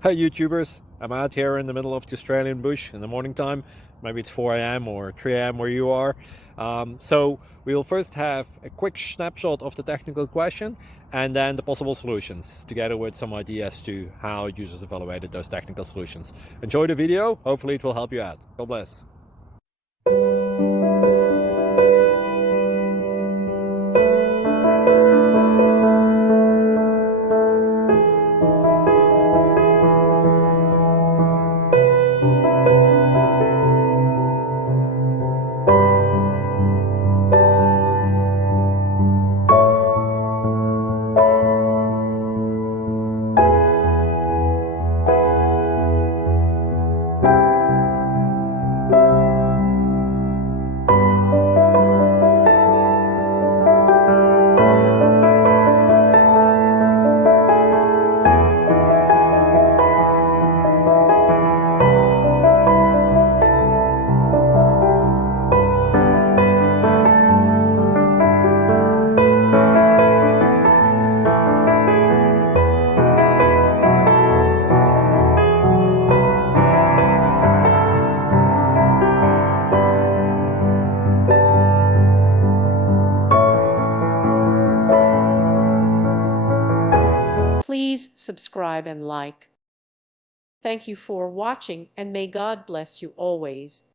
Hi YouTubers, I'm out here in the middle of the Australian bush in the morning time. Maybe it's 4 a.m. or 3 a.m. where you are. So we'll first have a quick snapshot of the technical question and then the possible solutions, together with some ideas to how users evaluated those technical solutions. Enjoy the video, hopefully it will help you out. God bless. Please subscribe and like. Thank you for watching, and may God bless you always.